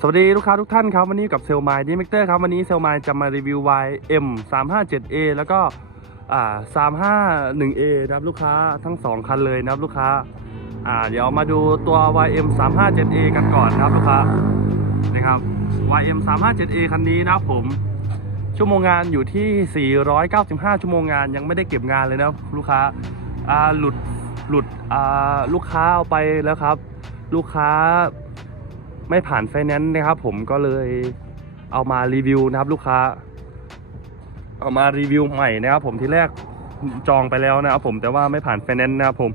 สวัสดีลูกค้าทุกท่านครับวันนี้กับเซลมายดีเมกเตอร์ครับวันนี้เซลมายจะมารีวิว YM 3 5 7 A แล้วก็อ่า3 5 1 A นะครับลูกค้าทั้ง 2 คันเลยนะครับลูกค้าาเดี๋ยวมาดูตัว YM 3 5 7 A กันก่อนนะครับลูกค้านะครับ YM 3 5 7 A คันนี้นะครับผมชั่วโมงงานอยู่ที่ 495 ชั่วโมงงานยังไม่ได้เก็บงานเลยนะลูกค้าาหลุดหลุดลูกค้าเอาไปแล้วครับ ลูกค้า ไม่ผ่านไฟแนนซ์นะครับ ผมก็เลยเอามารีวิวนะครับ ลูกค้า เอามารีวิวใหม่นะครับ ผมที่แรกจองไปแล้วนะครับผมแต่ว่าไม่ผ่านไฟแนนซ์นะครับผม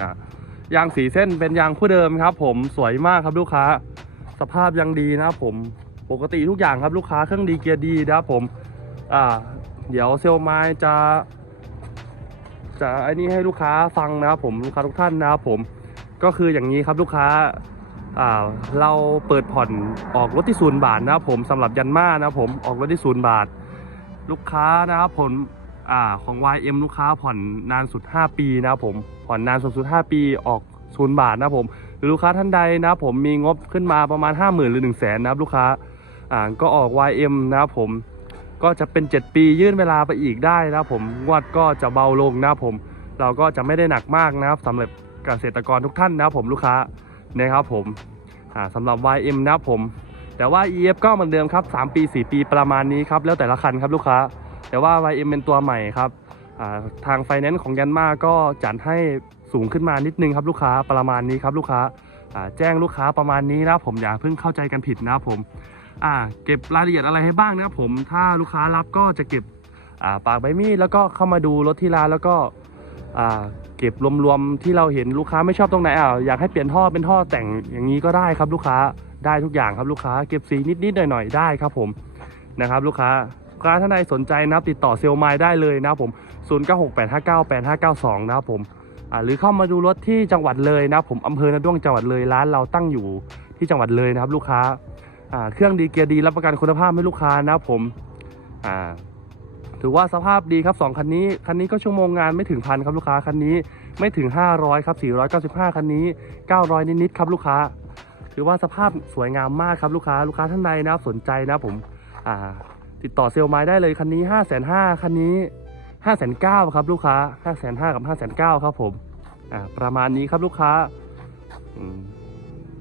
อ่ายางสีเส้นเป็นยางคู่เดิมครับ ผมสวยมากครับลูกค้า สภาพยังดีนะครับผมปกติทุกอย่างครับลูกค้าเครื่องดีเกียร์ดีนะครับผมอ่าเดี๋ยวเซลไม้จะ จะไอ้นี่ให้ลูกค้าฟังนะครับผมลูกค้าทุกท่านนะครับผมก็คืออย่างนี้ครับลูกค้าอ่า เราเปิดผ่อนออกรถที่ศูนย์บาทนะครับผมสำหรับยันมานะครับผมออกรถที่ศูนย์บาท ลูกค้านะครับผลอ่าของ YM ลูกค้าผ่อนนานสุด 5 ปีนะครับผมผ่อนนานสุดสุด 5 ปีออกศูนย์บาทนะครับผมหรือลูกค้าท่านใดนะครับผมมีงบขึ้นมาประมาณ 5 0,000 หรือ 1 0 0 0 0แสนนะครับลูกค้าอ่าก็ออก YM นะครับผมก็จะเป็น 7 ปียื่นเวลาไปอีกได้นะครับผมงวดก็จะเบาลงนะครับผมเราก็จะไม่ได้หนักมากนะครับสำหรับเกษตรกรทุกท่านนะครับผมลูกค้า นะครับผมอ่าสำหรับ YM นะผม แต่ว่า EF ก็เหมือนเดิมครับ 3 ปี 4 ปีประมาณนี้ครับ แล้วแต่ละคันครับลูกค้า แต่ว่า YM เป็นตัวใหม่ครับอ่าทางไฟแนนซ์ของยันมาก็จัดให้สูงขึ้นมานิดนึงครับลูกค้าประมาณนี้ครับลูกค้าแจ้งลูกค้าประมาณนี้นะผมอย่าเพิ่งเข้าใจกันผิดนะผมอ่าเก็บรายละเอียดอะไรให้บ้างนะครับผมถ้าลูกค้ารับก็จะเก็บอ่าปากใบมีดแล้วก็เข้ามาดูรถที่ร้านแล้วก็ เก็บรวมๆที่เราเห็นลูกค้าไม่ชอบตรงไหนอะอยากให้เปลี่ยนท่อเป็นท่อแต่งอย่างนี้ก็ได้ครับลูกค้าได้ทุกอย่างครับลูกค้าเก็บสีนิดๆหน่อยๆได้ครับผมนะครับ ลูกค้าลูกค้าท่านใดสนใจนับติดต่อเซลล์ไมล์ได้เลยนะผม0 9 6 8 5 9 8 5 9 2นะครับผมหรือเข้ามาดูรถที่จังหวัดเลยนะผมอำเภอนาด้วงจังหวัดเลยร้านเราตั้งอยู่ที่จังหวัดเลยนะครับ ลูกค้าเครื่องดีเกียร์ดีรับประกันคุณภาพให้ลูกค้านะครับผมอ่า ถือว่าสภาพดีครับ2คันนี้ คันนี้ก็ชั่วโมงงานไม่ถึงพันครับลูกค้า คันนี้ไม่ถึง 500ครับ495 คันนี้ 900 นิดๆครับลูกค้า ถือว่าสภาพสวยงามมากครับลูกค้า ลูกค้าท่านใดนะครับสนใจนะผมอ่าติดต่อเซลล์ไม้ได้เลยคันนี้ 5 5 0 0 0คันนี้5 9 0 0 0ครับลูกค้า 5 5 0 0 0กับ 5 9 0 0 0ครับผมอ่าประมาณนี้ครับลูกค้า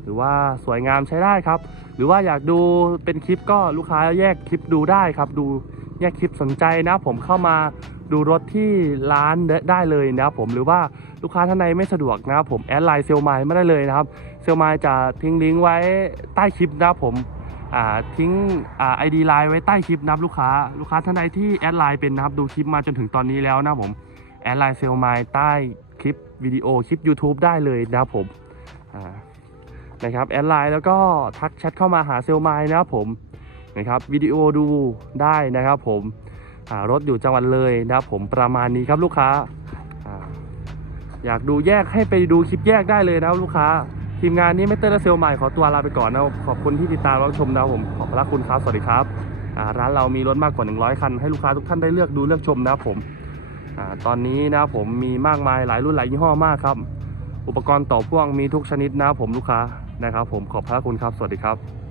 หรือว่าสวยงามใช้ได้ครับ หรือว่าอยากดูเป็นคลิปก็ลูกค้าแยกคลิปดูได้ครับดู แยคลิปสนใจนะผมเข้ามาดูรถที่ร้านได้เลยนะครับผมหรือว่าลูกค้าท่านใดไม่สะดวกนะครับผมแอดไลน์เซลไมล์ไม่ได้เลยนะครับเซลไมล์จะทิ้งลิงก์ไว้ใต้คลิปนะครับผมทิ้งไอดีไลน์ไว้ใต้คลิปนะครับลูกค้าลูกค้าท่านใดที่แอดไลน์เป็นนะครับดูคลิปมาจนถึงตอนนี้แล้วนะผมแอดไลน์เซลไมล์ใต้คลิปวิดีโอคลิป YouTube ได้เลยนะครับผมนะครับแอดไลน์แล้วก็ทักแชทเข้ามาหาเซลไมล์นะครับผม นะครับวิดีโอดูได้นะครับ ผมรถอยู่จังหวัดเลยนะครับ ผมประมาณนี้ครับลูกค้าอยากดูแยกให้ไปดูคลิปแยกได้เลยนะครับลูกค้า ทีมงานนี้ไม่เตอร์และเซลไมล์ขอตัวลาไปก่อนนะขอบคุณที่ติดตามรับชมนะครับผมขอบพระคุณครับสวัสดีครับร้านเรามีรถมากกว่า 100 คัน ให้ลูกค้าทุกท่านได้เลือกดูเลือกชมนะครับผมอตอนนี้นะครับผมมีมากมายหลายรุ่นหลายยี่ห้อมากครับ อุปกรณ์ต่อพ่วงมีทุกชนิดนะครับผมลูกค้านะครับ ผมขอบพระคุณครับสวัสดีครับ